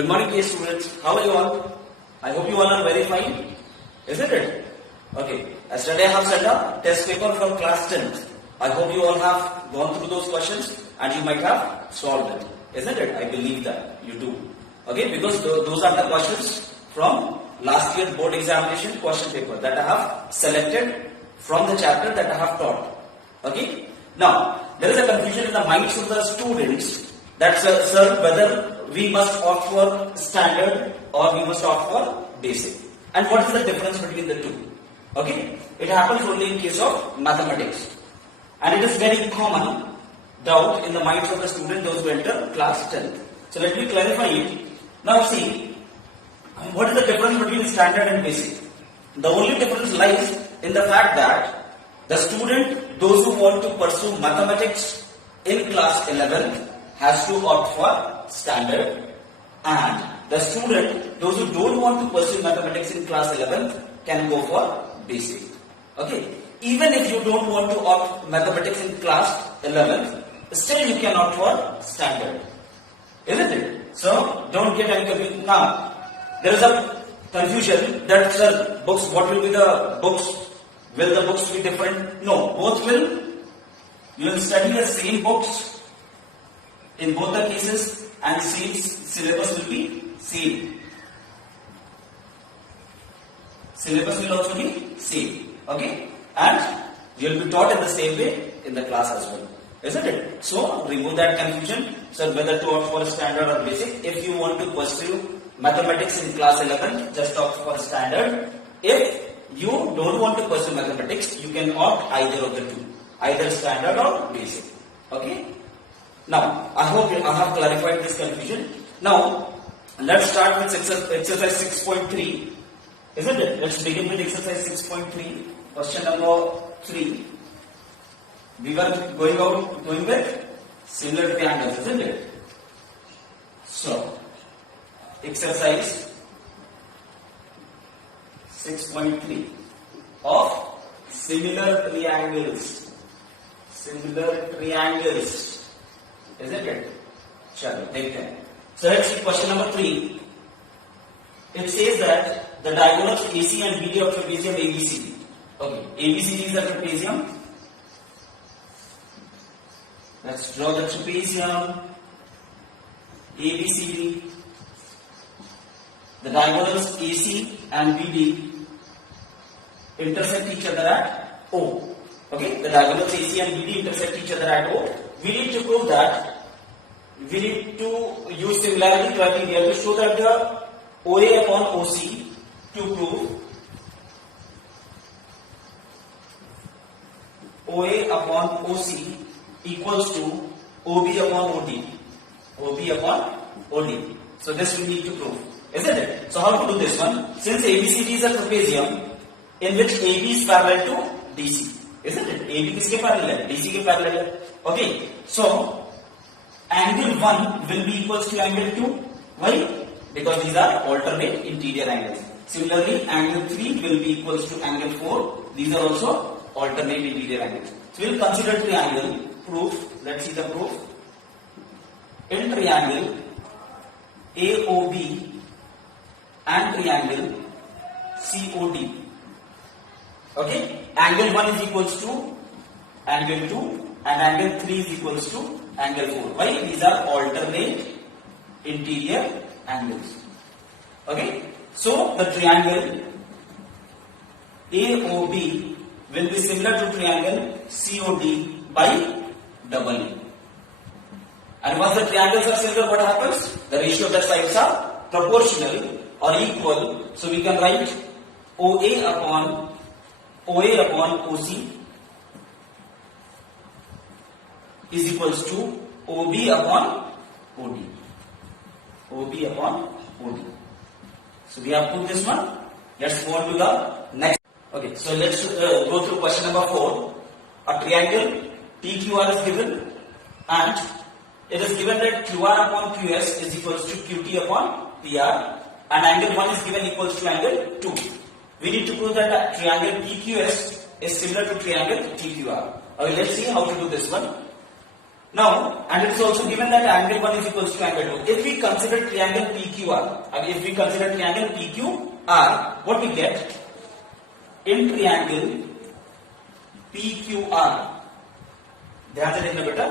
Good morning, dear students. How are you all? I hope you all are very fine, isn't it? Okay. Yesterday I have sent a test paper from class 10th. I hope you all have gone through those questions and you might have solved it, isn't it? I believe that you do. Okay, because those are the questions from last year board examination question paper that I have selected from the chapter that I have taught. Okay. Now, there is a confusion in the minds of the students that sir, whether we must opt for standard or we must opt for basic. And what is the difference between the two? Okay, it happens only in case of mathematics. And it is very common doubt in the minds of the student those who enter class 10th. So let me clarify it. Now see, what is the difference between standard and basic? The only difference lies in the fact that the student, those who want to pursue mathematics in class 11 has to opt for standard, and the student, those who don't want to pursue mathematics in class 11 can go for basic. Okay, even if you don't want to opt mathematics in class 11, still you can opt for standard, isn't it? So don't get any confusion. Now there is a confusion that sir, books, what will be the books? Will the books be different? No, both will. You will study the same books in both the cases and same syllabus will be same. Syllabus will also be same. Okay? And you will be taught in the same way in the class as well. Isn't it? So remove that confusion. So whether to opt for standard or basic. If you want to pursue mathematics in class 11, just opt for standard. If you don't want to pursue mathematics, you can opt either of the two. Either standard or basic. Okay? Now, I hope I have clarified this confusion. Now, let's start with exercise 6.3. Isn't it? Let's begin with exercise 6.3. Question number 3. We were going with similar triangles, isn't it? So, exercise 6.3 of similar triangles. Similar triangles. Isn't it? Chalo, take that. So let's see question number 3. It says that the diagonals AC and BD of trapezium ABCD. Okay, ABCD is the trapezium. Let's draw the trapezium ABCD. The diagonals AC and BD intersect each other at O. Okay, the diagonals AC and BD intersect each other at O. We need to prove that, we need to use similarity criteria to show that the OA upon OC, to prove OA upon OC equals to OB upon OD. OB upon OD. So this we need to prove, isn't it? So how to do this one? Since ABCD is a trapezium in which AB is parallel to DC. Isn't it? AB किसके parallel है? DC के parallel है. Okay. So angle 1 will be equals to angle 2. Why? Because these are alternate interior angles. Similarly, angle 3 will be equals to angle 4. These are also alternate interior angles. So we will consider triangle proof. Let's see the proof. In triangle AOB and triangle COD. Okay, angle 1 is equals to angle 2 and angle 3 is equals to angle 4. Why? These are alternate interior angles. Okay, so the triangle AOB will be similar to triangle COD by double E. And once the triangles are similar, what happens? The ratio of the sides are proportional or equal. So we can write OA upon OC is equals to OB upon OD. OB upon OD. So we have put this one. Let's go on to the next. Okay, so let's go through question number 4. A triangle PQR is given and it is given that QR upon QS is equals to QT upon PR and angle 1 is given equals to angle 2. We need to prove that triangle PQS is similar to triangle TQR. Okay, let's see how to do this one. Now, and it is also given that angle 1 is equals to angle 2. If we consider triangle PQR, what we get? In triangle PQR, ध्यान से देखना बेटा,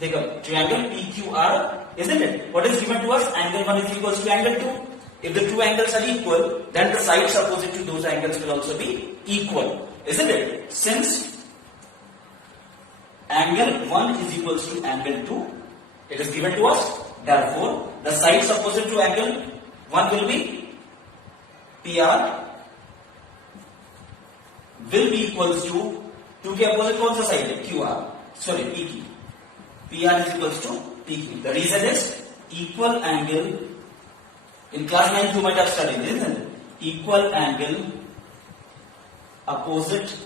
देखो triangle PQR, isn't it? What is given to us? Angle 1 is equals to angle 2. If the two angles are equal, then the sides opposite to those angles will also be equal, isn't it? Since angle 1 is equals to angle 2, it is given to us. Therefore, the sides opposite to angle 1 will be PR will be equals to 2 के opposite कौन सा side है? QR. Sorry, PQ. PR is equals to PQ. The reason is equal angle. In class 9 you might have studied, isn't it? Equal angle opposite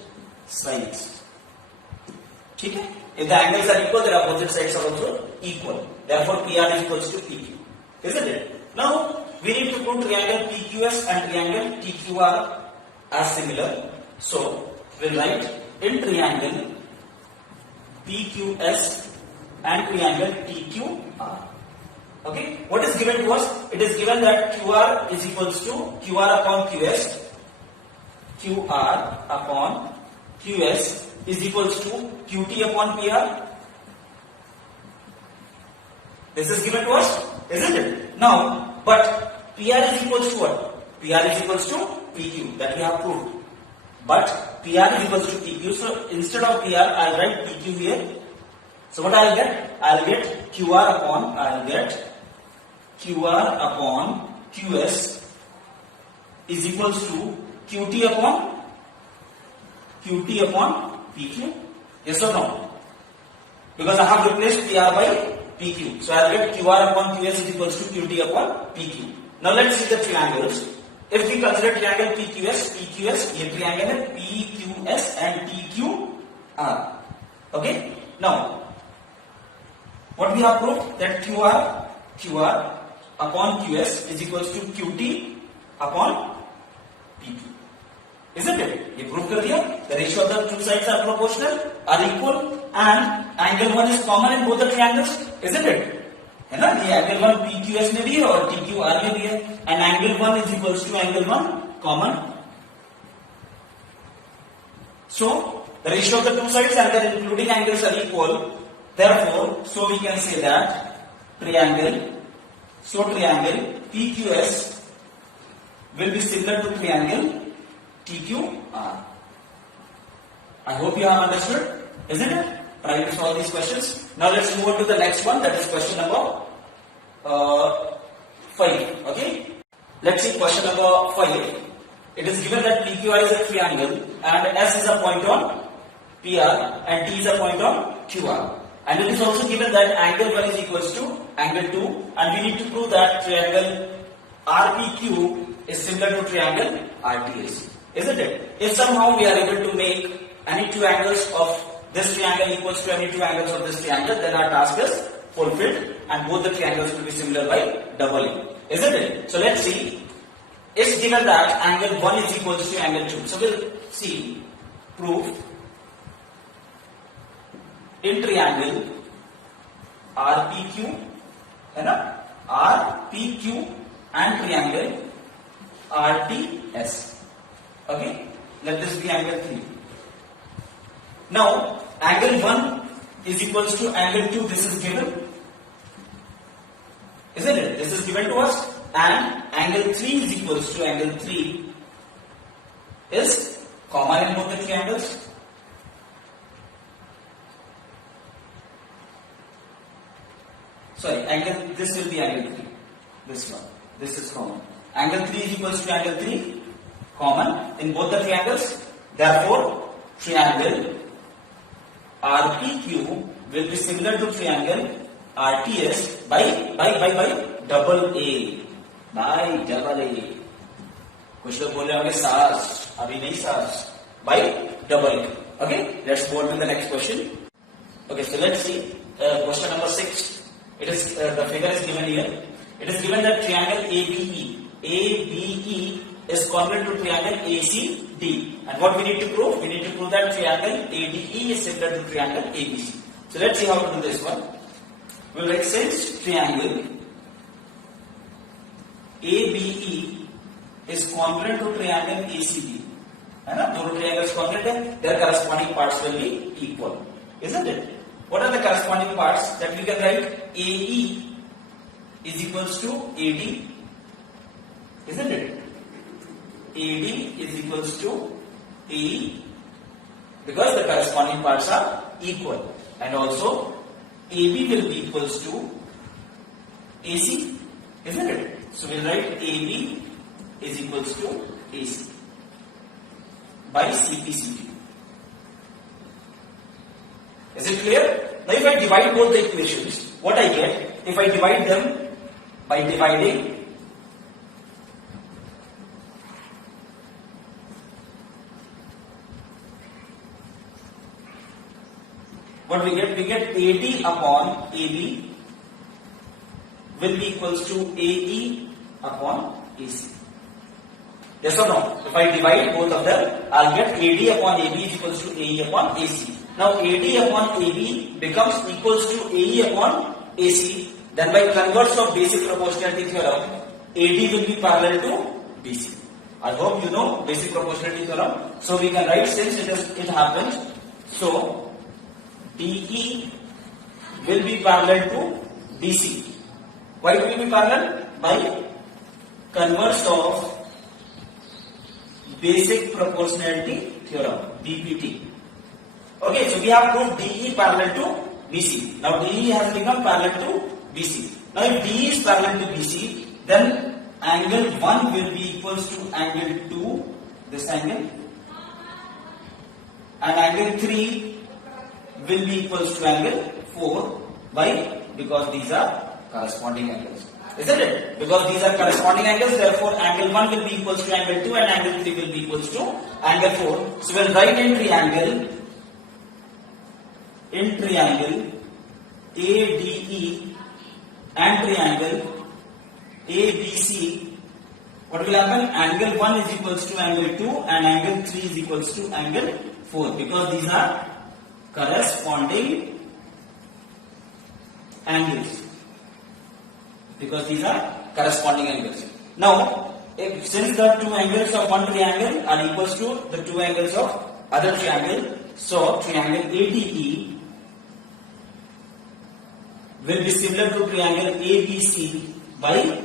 sides. ठीक है? If the angles are equal, their opposite sides are also equal. Therefore, PR is equals to PQ. Isn't it? Now, we need to prove triangle PQS and triangle TQR are similar. So, we'll write in triangle PQS and triangle TQR. Okay? What is given to us? It is given that QR is equals to QR upon QS. QR upon QS is equals to QT upon PR. This is given to us, isn't it? Now, but PR is equals to what? PR is equals to PQ, that we have proved. But PR is equals to PQ, so instead of PR, I'll write PQ here. So what I'll get? I'll get QR upon QS is equals to QT upon PQ. Yes or no? Because I have replaced PR by PQ. So I'll get QR upon QS is equals to QT upon PQ. Now let's see the triangles. If we consider triangle PQS, ये triangle है PQS and TQR. Okay? Now, what we have proved that QR upon QS is equals to QT upon PQ. Isn't it? ये prove कर दिया. The ratio of the two sides are proportional, are equal, and angle 1 is common in both the triangles. Isn't it? है ना? ये angle 1 PQS में भी है और TQR में भी है. And angle 1 is equals to angle 1 common. So the ratio of the two sides and their including angles are equal. Therefore, so we can say that triangle PQS will be similar to triangle TQR. I hope you have understood, isn't it? Try to solve these questions. Now let's move on to the next one, that is question number 5. Okay? Let's see question number 5. It is given that PQR is a triangle and S is a point on PR and T is a point on QR. And it is also given that angle 1 is equals to angle 2, and we need to prove that triangle RPQ is similar to triangle RTS. Isn't it? If somehow we are able to make any two angles of this triangle equals to any two angles of this triangle, then our task is fulfilled and both the triangles will be similar by doubling. Isn't it? So let's see. It's given that angle 1 is equals to angle 2. So we'll see proof in triangle RPQ, है ना? RPQ and triangle RTS. Okay? Let this be angle 3. Now, angle 1 is equals to angle 2. This is given. Isn't it? This is given to us. And angle 3 is equals to angle 3 is common in both the triangles. Sorry, angle, this will be angle 3. This one. This is common. Angle 3 is equals to angle 3, common in both the triangles. Therefore, triangle RPQ will be similar to triangle RTS by double A. By double A. कुछ लोग बोल रहे होंगे सास, अभी नहीं सास. By double A. Okay, let's move on to the next question. Okay, so let's see question number 6. It is the figure is given here. It is given that triangle ABE is congruent to triangle ACD. And what we need to prove? We need to prove that triangle ADE is similar to triangle ABC. So So let's see how to do this one. We'll write since triangle ABE is congruent to triangle ACB. है ना, दोनों triangles congruent है, their corresponding parts will be equal, isn't it? What are the corresponding parts that we can write? AE is equals to AD, isn't it? AD is equals to AE because the corresponding parts are equal, and also AB will be equals to AC, isn't it? So we'll write AB is equals to AC by CPCP. Is it clear? Now if I divide both the equations, what I get? If I divide them by dividing what we get? We get AD upon AB will be equals to AE upon AC. Yes or no? If I divide both of them, I'll get AD upon AB is equals to AE upon AC. Now AD upon AB becomes equals to AE upon AC. Then by converse of basic proportionality theorem, AD will be parallel to BC. I hope you know basic proportionality theorem. So we can write, since it happens, so DE will be parallel to BC. Why it will be parallel? By converse of basic proportionality theorem, BPT. Okay, so we have proved DE parallel to BC. Now DE has become parallel to BC. Now if DE is parallel to BC, then angle 1 will be equals to angle 2, this angle, and angle 3 will be equals to angle 4. Why? Because these are corresponding angles. Isn't it? Because these are corresponding angles, therefore angle 1 will be equals to angle 2 and angle 3 will be equals to angle 4. So we'll write in triangle ADE and triangle ABC, what will happen? Angle 1 is equals to angle 2 and angle 3 is equals to angle 4, because these are corresponding angles. Because these are corresponding angles. Now, since the two angles of one triangle are equals to the two angles of other triangle, so triangle ADE will be similar to triangle ABC by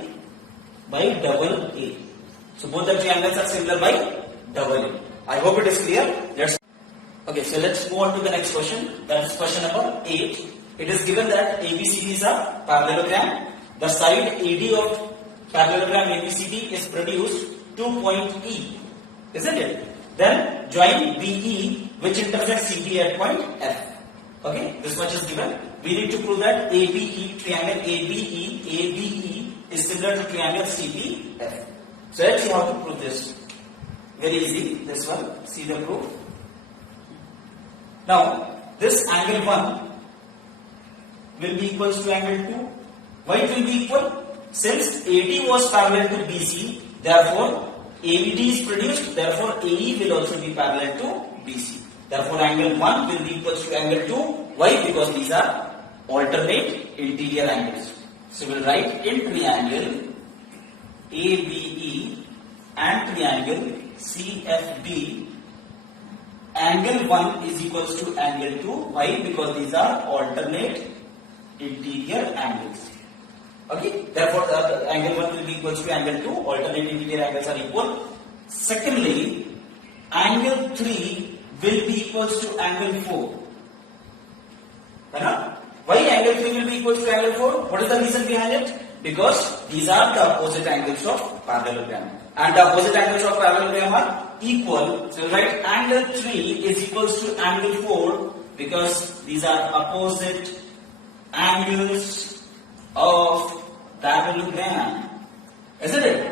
double A. So both the triangles are similar by double A. I hope it is clear. So let's move on to the next question. That is question number 8. It is given that ABCD is a parallelogram. The side AD of parallelogram ABCD is produced 2 point E, isn't it? Then join BE which intersects CB at point F. Okay, this much is given. We need to prove that ABE, triangle ABE is similar to triangle CBF. So let's see how to prove this. Very easy, this one. See the proof. Now, this angle 1 will be equals to angle 2. Why it will be equal? Since AD was parallel to BC, therefore ABD is produced, therefore AE will also be parallel to BC. Therefore angle 1 will be equals to angle 2. Why? Because these are alternate interior angles. So we will write in triangle ABE and triangle CFB, angle 1 is equals to angle 2. Why? Because these are alternate interior angles. Okay, therefore the angle 1 will be equals to angle 2, alternate interior angles are equal. Secondly, angle 3 will be equals to angle 4. Why angle 3 will be equals to angle 4? What is the reason behind it? Because these are the opposite angles of parallelogram. And the opposite angles of parallelogram are equal. So write angle 3 is equals to angle 4 because these are opposite angles of parallelogram. Isn't it?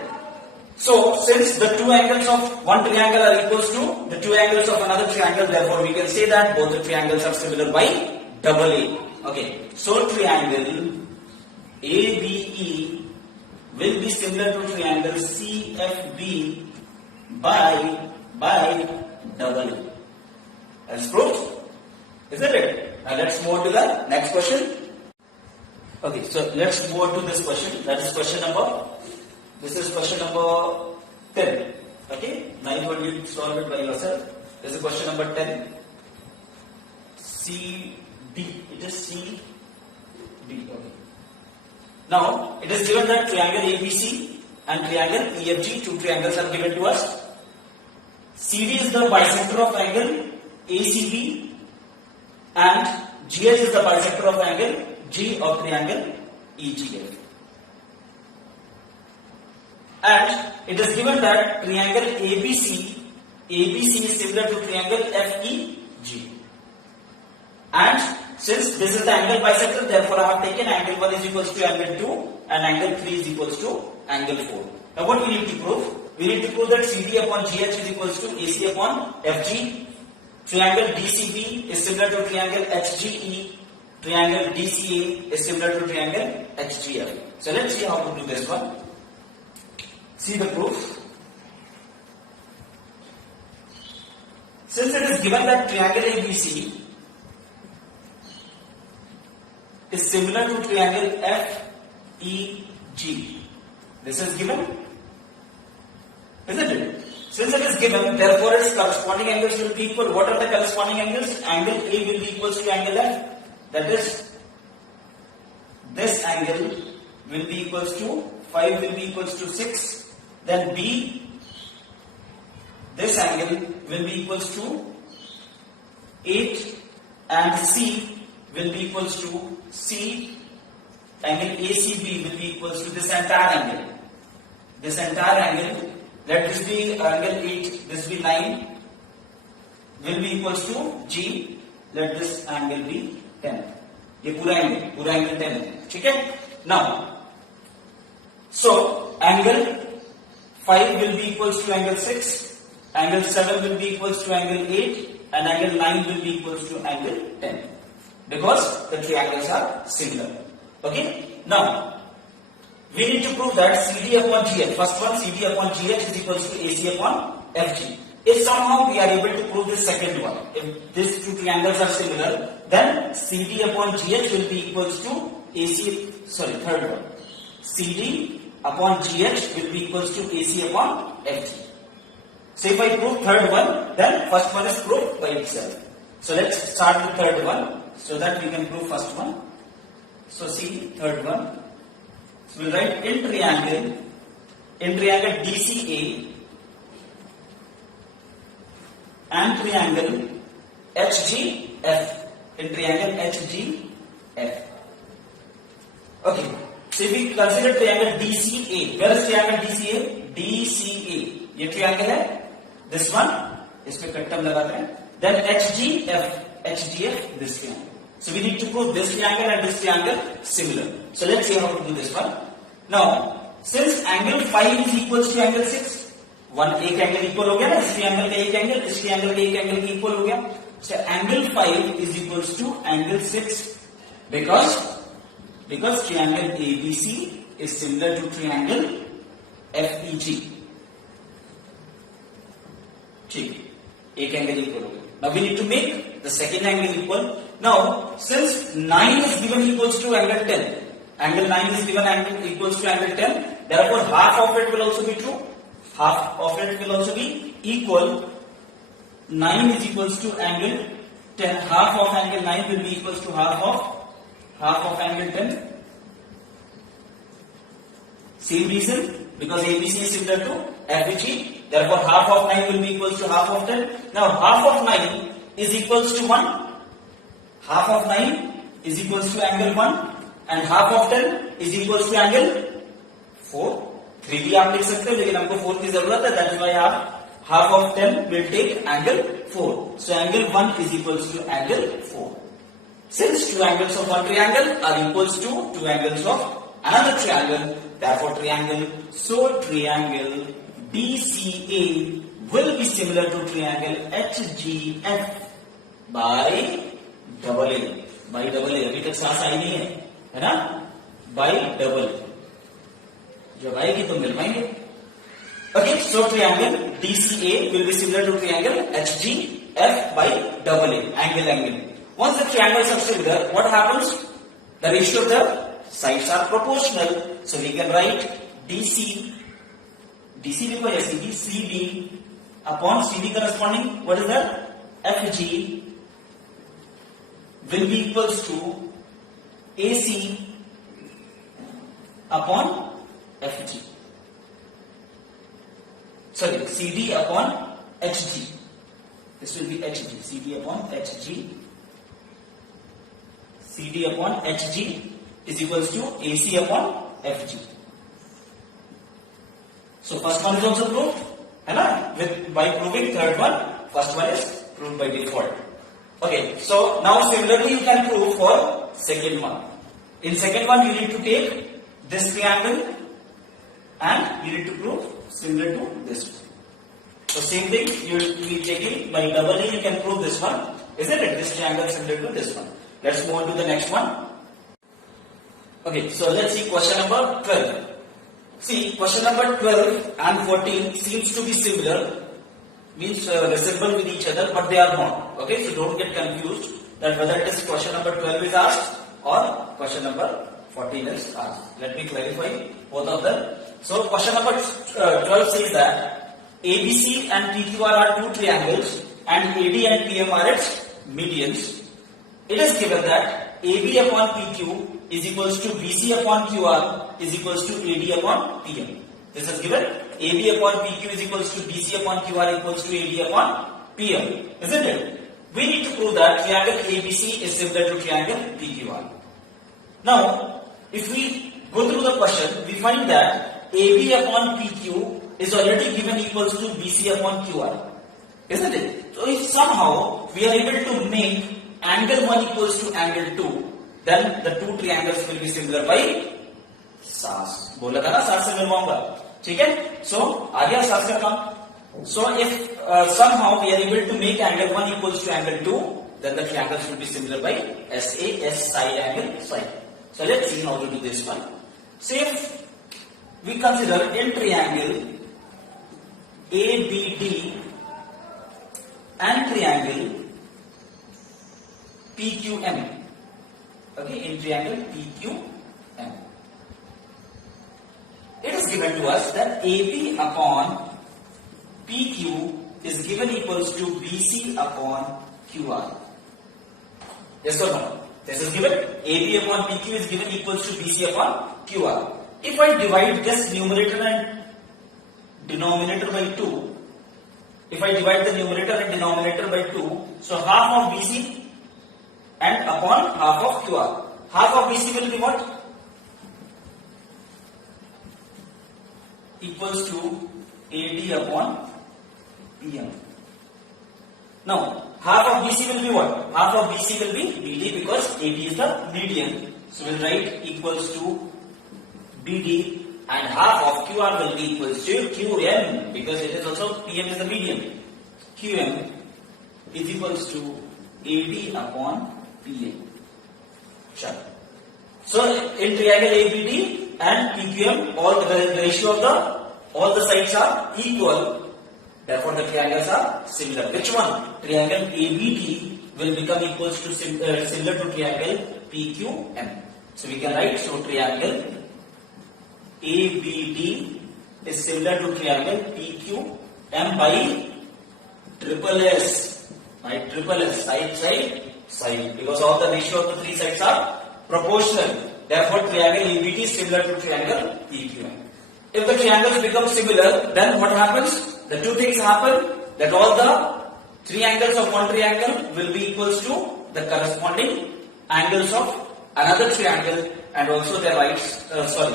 So since the two angles of one triangle are equals to the two angles of another triangle, therefore we can say that both the triangles are similar by double A. Okay, so triangle ABE will be similar to triangle CFB by double A. That's proved, isn't it? let's move on to the next question. Okay, so let's move on to this question. That is question number. This is question number 10. Okay, 9 one you solve it by yourself. This is question number 10. C D. It is C D. Okay. Now it is given that triangle ABC and triangle EFG, two triangles are given to us. CD is the bisector of angle ACB and GH is the bisector of angle G of triangle EGF. And it is given that triangle ABC is similar to triangle FEG. And since this is the angle bisector, therefore I have taken angle 1 is equals to angle 2 and angle 3 is equals to angle 4. Now what we need to prove? We need to prove that CD upon GH is equals to AC upon FG. Triangle DCB is similar to triangle HGE. Triangle DCA is similar to triangle HGF. So let's see how to do this one. See the proof. Since it is given that triangle ABC is similar to triangle FEG. This is given, isn't it? Since it is given, therefore its corresponding angles will be equal. What are the corresponding angles? Angle A will be equal to angle F. That is, this angle will be equals to 5 will be equals to 6. Then B, this angle will be equals to 8, and C will be equals to C. Angle ACB will be equals to this entire angle. This entire angle, let this be angle 8, this be 9, will be equals to G. Let this angle be 10. ये पूरा angle 10 है, ठीक है? Now, so angle 5 will be equals to angle 6, angle 7 will be equals to angle 8, and angle 9 will be equals to angle 10. Because the triangles are similar. Okay? Now, we need to prove that CD upon GH, first one CD upon GH is equals to AC upon FG. If somehow we are able to prove this second one, if these two triangles are similar, then CD upon GH will be equals to third one. CD upon GH will be equals to AC upon FG. So if I prove third one, then first one is proved by itself. So let's start with third one, so that we can prove first one. So see third one. So we'll write in triangle DCA and triangle HGF. In triangle HGF. Okay. So if we consider triangle DCA, where is triangle DCA? DCA. ये triangle है. This one. इसमें कट्टम लगाते हैं. Then HGF, this triangle. So we need to prove this triangle and this triangle similar. So let's see how to do this one. Now, since angle 5 is equals to angle 6, एक angle equal हो गया ना, इस triangle का एक angle, इस triangle का एक angle equal हो गया. So angle 5 is equals to angle 6 because triangle ABC is similar to triangle FEG. ठीक, एक angle equal हो गया. Now we need to make the second angle equal. Now, since 9 is given equals to angle 10, angle 9 is given angle equals to angle 10, therefore half of it will also be true. Half of it will also be equal. 9 is equals to angle 10. Half of angle 9 will be equals to half of angle 10. Same reason, because ABC is similar to FEG. Therefore, half of 9 will be equals to half of 10. Now, half of 9 is equals to 1. Half of 9 is equals to angle 1. And half of 10 is equals to angle 4. 3 भी आप लिख सकते हो, लेकिन हमको 4 की जरूरत है. That is why आप half of 10 will take angle 4. So, angle 1 is equals to angle 4. Since two angles of one triangle are equals to two angles of another triangle, therefore triangle DCA will be similar to triangle HGF by double A. By double A. अभी तक सांस आई नहीं है ना? By double A. जब आएगी तो मिल पाएंगे. Okay, so triangle DCA will be similar to triangle HGF by double A. Angle. Once the triangles are similar, what happens? The ratio of the sides are proportional. So we can write DC by CD, CD upon CD corresponding, what is that? FG will be equals to AC upon FG. Sorry, CD upon HG. This will be HG. CD upon HG. CD upon HG is equals to AC upon FG. So first one is also proved, by proving third one, first one is proved by default. Okay, so now similarly you can prove for second one. In second one you need to take this triangle and you need to prove similar to this one. So same thing you will be taking by doubling, you can prove this one, isn't it? This triangle is similar to this one. Let's move on to the next one. Okay, so let's see question number 12. See, question number 12 and 14 seems to be similar, means resemble with each other, but they are not. Okay, so don't get confused that whether it is question number 12 is asked or question number 14 is asked. Let me clarify both of them. So question number 12 says that ABC and PQR are two triangles and AD and PM are its medians. It is given that AB upon PQ is equals to BC upon QR is equals to AD upon PM. This is given. AB upon PQ is equals to BC upon QR equals to AD upon PM. Isn't it? We need to prove that triangle ABC is similar to triangle PQR. Now, if we go through the question, we find that AB upon PQ is already given equals to BC upon QR. Isn't it? So if somehow we are able to make angle 1 equals to angle 2, then the two triangles will be similar by SAS. बोला था ना SAS से मिलवाऊंगा, ठीक है? So आ गया SAS का काम. So if somehow we are able to make angle 1 equals to angle 2, then the triangles will be similar by SAS side angle side. So let's see how to do this one. Say if we consider in triangle ABD and triangle PQM. Okay, in triangle PQM. It is given to us that AB upon PQ is given equals to BC upon QR. Yes or no? This is given. AB upon PQ is given equals to BC upon QR. If I divide this numerator and denominator by 2, if I divide the numerator and denominator by 2, so half of BC and upon half of QR. Half of BC will be what? Equals to AD upon PM. Now, half of BC will be what? Half of BC will be BD because AD is the median. So we'll write equals to BD and half of QR will be equals to QM because it is also PM is the median. QM is equals to AD upon PA. Sure. So in triangle ABD and PQM, all the ratio of all the sides are equal. Therefore, the triangles are similar. Which one? Triangle ABD will become equals to similar to triangle PQM. So we can write so triangle ABD is similar to triangle PQM by triple S. By triple S, side. Because all the ratio of the three sides are proportional. Therefore, triangle ABD is similar to triangle PQM. If the triangles become similar, then what happens? The two things happen, that all the three angles of one triangle will be equals to the corresponding angles of another triangle, and also their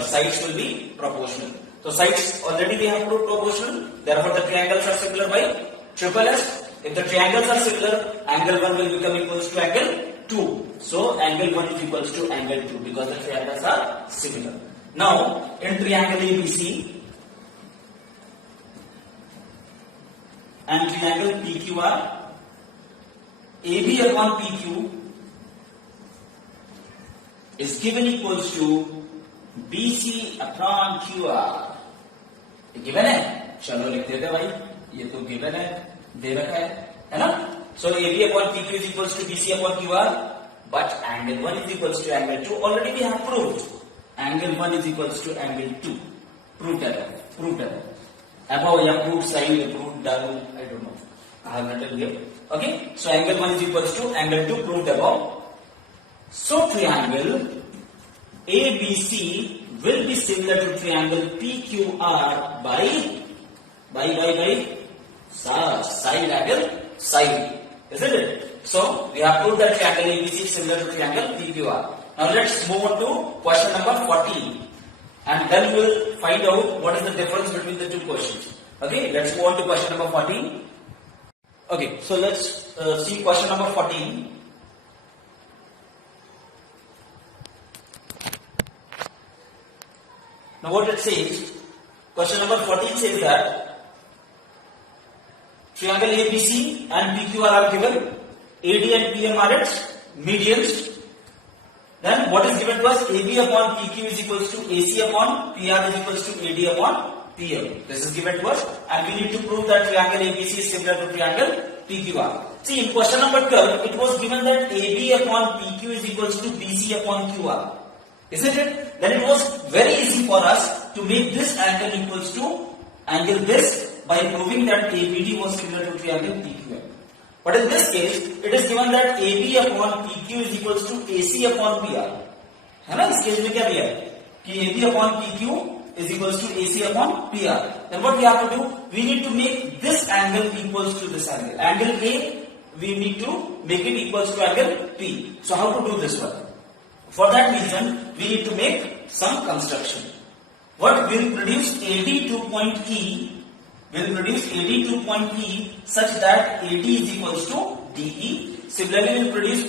sides will be proportional. So sides already they have proved proportional, therefore the triangles are similar by triple S. If the triangles are similar, angle 1 will become equals to angle 2. So angle 1 is equals to angle 2 because the triangles are similar. Now in triangle ABC and triangle PQR, AB upon PQ is given equals to BC upon QR. ये given है, चलो लिख देते भाई, ये तो given है, दे रखा है ना? So AB upon PQ is equals to BC upon QR. But angle 1 is equals to angle 2. Already we have proved. Angle 1 is equals to angle 2. Proved above. Proved above. Above, yeah, proved side, proved down. I don't know. I have written here. Okay. So angle 1 is equals to angle 2 proved above. So triangle ABC will be similar to triangle PQR by side angle side. Isn't it? So we have proved that triangle ABC is similar to triangle PQR. Now let's move on to question number 14. And then we will find out what is the difference between the two questions. Okay, let's move on to question number 14. Okay, so let's see question number 14. Now what it says, question number 14 says that triangle ABC and PQR are given, AD and PM are its medians. Then what is given to us? AB upon PQ is equals to AC upon PR is equals to AD upon PM. This is given to us, and we need to prove that triangle ABC is similar to triangle PQR. See, in question number 12, it was given that AB upon PQ is equals to BC upon QR. Isn't it? Then it was very easy for us to make this angle equals to angle this by proving that ABD was similar to triangle PQM. But in this case, it is given that AB upon PQ is equals to AC upon PR. है ना? इस case में क्या दिया है कि AB upon PQ is equals to AC upon PR. Then what we have to do? We need to make this angle equals to this angle. Angle A, we need to make it equals to angle P. So how to do this one? For that reason, we need to make some construction. What will produce AD to point E? Will produce AD to point E such that AD is equals to DE. Similarly, will produce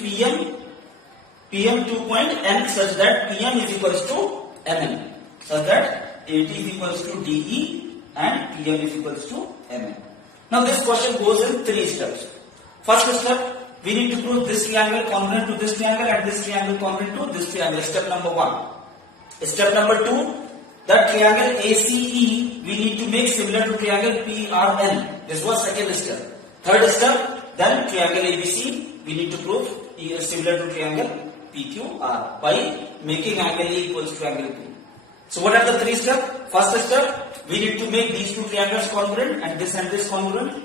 PM to point N such that PM is equals to MN. Such that AD is equals to DE and PM is equals to MN. Now this question goes in 3 steps. First step, we need to prove this triangle congruent to this triangle and this triangle congruent to this triangle. Step number 1. Step number 2, that triangle ACE we need to make similar to triangle PRN. This was second step. Third step, then triangle ABC we need to prove is similar to triangle PQR by making angle A equals to angle P. So what are the 3 steps? First step, we need to make these 2 triangles congruent and this congruent.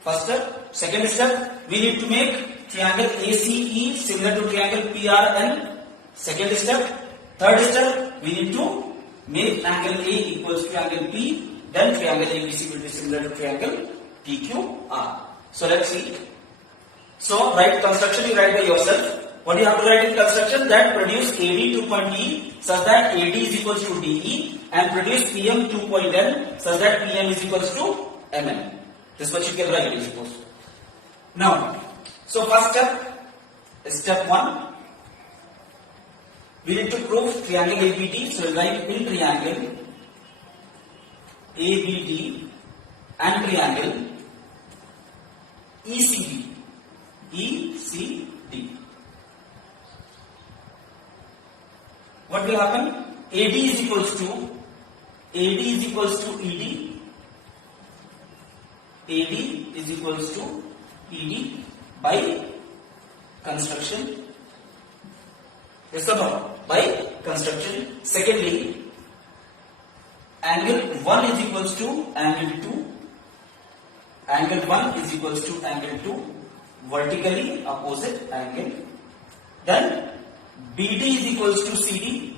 First step. Second step, we need to make triangle ACE similar to triangle PRN. Second step. Third step, we need to make angle A equals to angle P. Then triangle ABC will be similar to triangle PQR. So let's see. So write construction, you write by yourself. What you have to write in construction? That produce AD to point E such that AD is equals to DE and produce PM to point N such that PM is equals to MN. This is what you can write, I suppose. Now, so first step 1. We need to prove triangle ABD. So write in triangle ABD and triangle ECD. What will happen? AD is equals to ED. AD is equals to ED by construction. Yes or no? By construction. Secondly, angle 1 is equals to angle 2. Angle 1 is equals to angle 2. Vertically opposite angle. Then BD is equals to CD.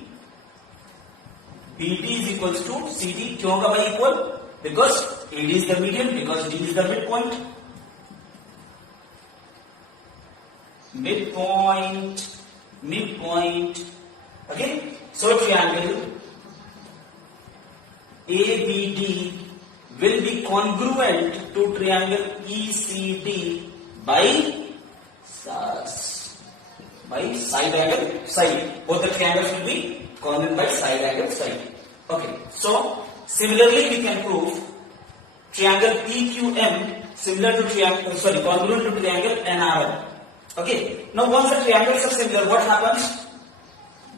BD is equals to CD. क्यों होगा भाई equal? Because AD is the median, because D is the midpoint. Midpoint. Okay. So triangle ABD will be congruent to triangle ECD by side angle side. Both the triangles will be congruent by side angle side. Okay. So similarly, we can prove triangle PQM similar to congruent to triangle NRM. Okay. Now once the triangles are similar, what happens?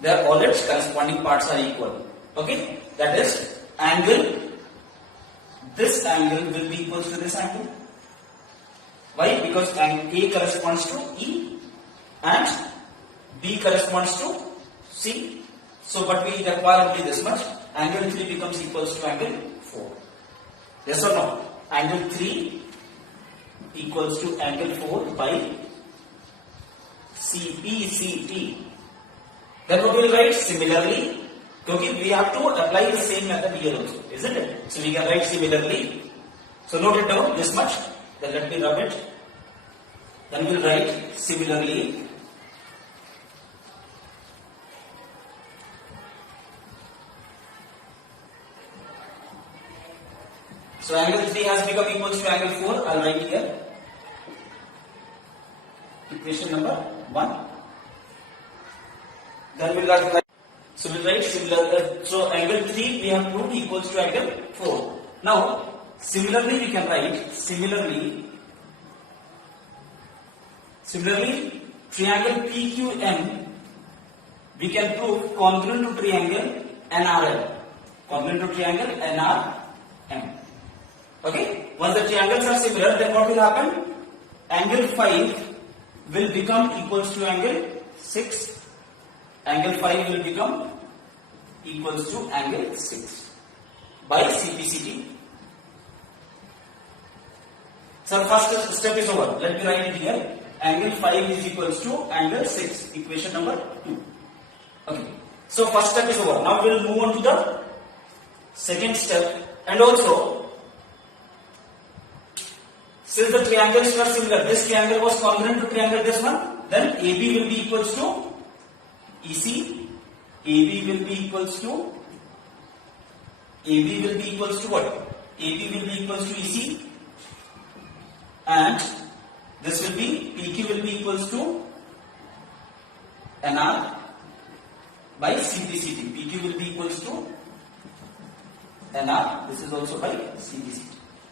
Their all its corresponding parts are equal. Okay. That is angle. This angle will be equal to this angle. Why? Because A corresponds to E and B corresponds to C. So, but we require only this much. Angle 3 becomes equals to angle 4. Yes or no? Angle 3 equals to angle 4 by CP. Then what will write? Similarly, because we have to apply the same method here also, isn't it? So we can write similarly. So note it down this much. Then let me rub it. Then we will write similarly. So angle 3 has become equals to angle 4. I'll write here. Equation number 1. Then we'll write. So we'll write similar. So angle 3 we have proved equals to angle 4. Now similarly we can write similarly triangle PQM we can prove congruent to triangle NRM. Congruent to triangle NRM. Okay. Once the triangles are similar, then what will happen? Angle 5 will become equals to angle 6. Angle 5 will become equals to angle 6 by CPCT. So first step is over. Let me write it here. Angle 5 is equals to angle 6. Equation number 2. Okay. So first step is over. Now we will move on to the second step. And also, since the triangles were similar, this triangle was congruent to triangle this one, then AB will be equals to EC. AB will be equals to what? AB will be equals to EC, and this will be PQ will be equals to NR by CPCT. PQ will be equals to NR. This is also by CPCT.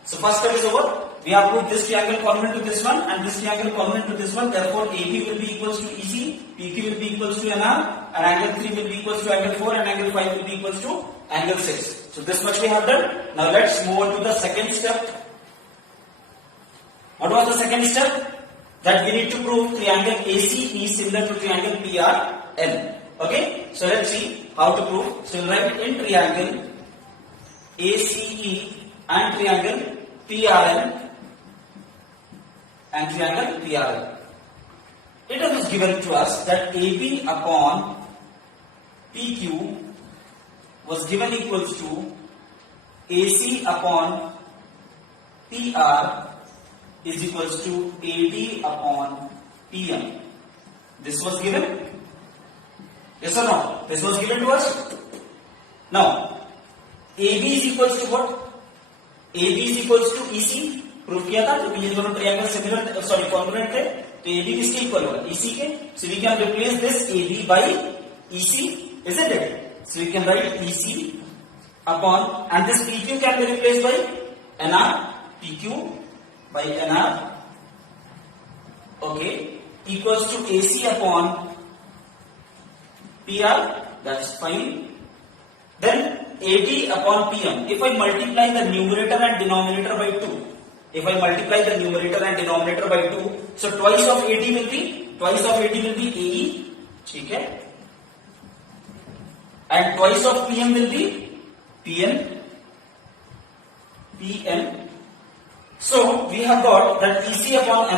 So first step is over. We have put this triangle congruent to this one and this triangle congruent to this one. Therefore, AB will be equals to EC, PQ will be equals to NR, and angle 3 will be equals to angle 4, and angle 5 will be equals to angle 6. So this much we have done. Now let's move on to the second step. What was the second step? That we need to prove triangle ACE is similar to triangle PRN. Okay? So let's see how to prove. So we'll write in triangle ACE and triangle PRN and triangle PRN. It is given to us that AB upon PQ was given equals to AC upon PR is equals to AD upon PM. This was given? Yes or no? This was given to us? Now, AB is equals to what? AB is equals to EC. Proof किया था क्योंकि ये दोनों triangle similar congruent थे, तो AB किसके equal होगा? EC के. So we can replace this AB by EC, isn't it? So we can write EC upon, and this PQ can be replaced by NR, PQ by NR, okay, equals to AC upon PR. That's fine. Then AD upon PM. If I multiply the numerator and denominator by 2, if I multiply the numerator and denominator by 2, so twice of AD will be AE, okay, and twice of PM will be PN. So we have got that EC upon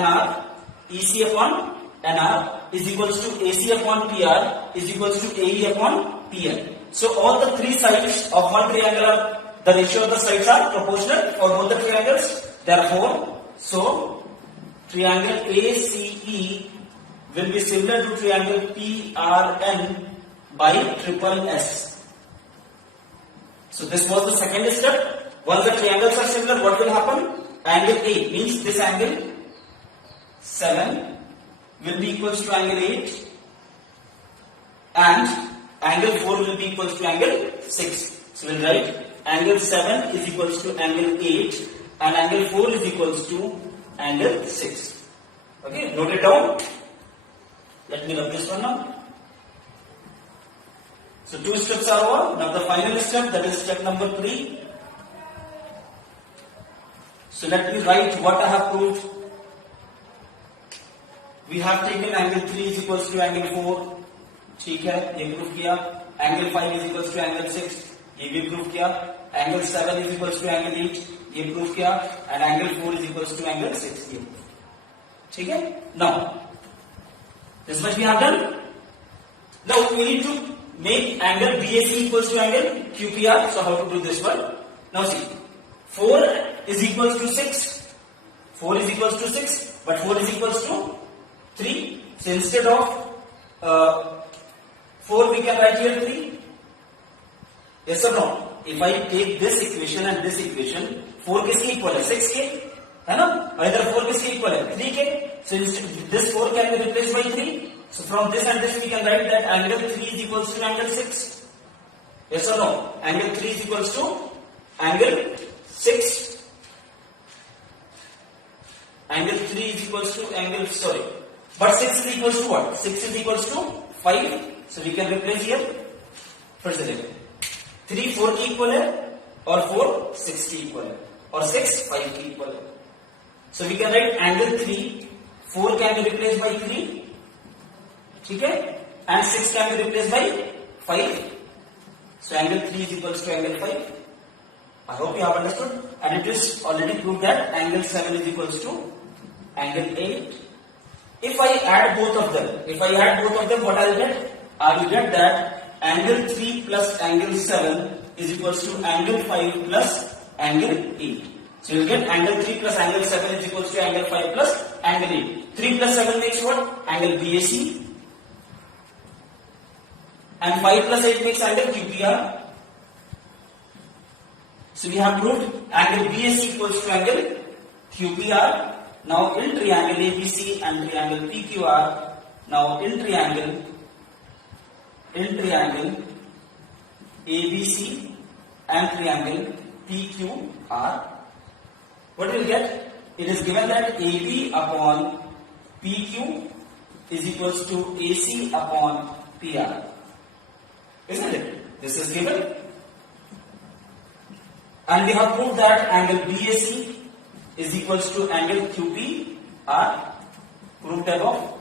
NR is equals to AC upon PR is equals to AE upon PN. So all the three sides of one triangle are, the ratio of the sides are proportional for both the triangles. Therefore, so triangle ACE will be similar to triangle PRN by triple S. So this was the second step. Once the triangles are similar, what will happen? Angle A means this angle 7 will be equals to angle 8, and angle 4 will be equals to angle 6. So we'll write angle 7 is equals to angle 8 and angle 4 is equals to angle 6. Okay, note it down. Let me rub this one now. So two steps are over. Now the final step, that is step number 3. So let me write what I have proved. We have taken angle 3 is equals to angle 4, ठीक है, ये proof किया. Angle 5 is equals to angle 6, ये भी proof किया. Angle 7 is equals to angle 8, ये proof किया. And angle 4 is equals to angle 6, ये ठीक है. Now this much we have done. Now we need to make angle BAC equals to angle QPR. So how to do this one? Now see, 4 is equals to 6. 4 is equals to 6, but 4 is equals to 3. So instead of 4, we can write here 3. Yes or no? If I take this equation and this equation, 4 किसके equal है? 6 के, है ना? और इधर 4 किसके equal है? 3 के. So this 4 can be replaced by 3. So from this and this we can write that angle 3 is equals to angle 6. Yes or no? Angle 3 is equals to angle 6. Angle 3 is equals to angle, sorry. But 6 is equals to what? 6 is equals to 5. So we can replace here. First देखो. 3 4 की equal है और 4 6 की equal है और 6 5 की equal है. So we can write angle 3. 4 can be replaced by 3. ठीक है, and 6 can be replaced by 5. So angle 3 is equals to angle 5. I hope you have understood. And it is already proved that angle 7 is equals to angle 8. If I add both of them, what I will get? I will get that angle 3 plus angle 7 is equals to angle 5 plus angle 8. So you will get angle 3 plus angle 7 is equals to angle 5 plus angle 8. 3 plus 7 makes what? Angle BAC. And 5 plus 8 makes angle QPR. So we have proved angle BAC equals to angle QPR. Now in triangle ABC and triangle PQR, now in triangle ABC and triangle PQR, what will get? It is given that AB upon PQ is equals to AC upon PR. Isn't it? This is given. And we have proved that angle BAC is equals to angle QPR. Proved above.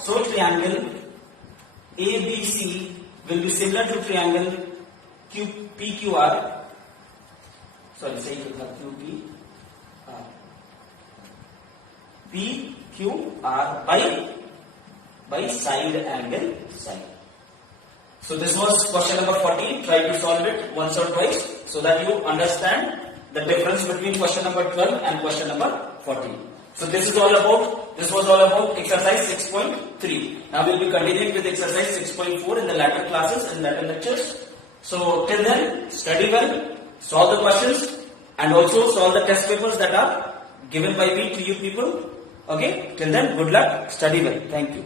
So triangle ABC will be similar to triangle PQR. Sorry, say QPR. PQR by side angle side. So this was question number 14. Try to solve it once or twice so that you understand the difference between question number 12 and question number 14. So this was all about exercise 6.3. Now we'll be continuing with exercise 6.4 in the latter classes and latter lectures. So till then, study well, solve the questions, and also solve the test papers that are given by me to you people. Okay? Till then, good luck, study well. Thank you.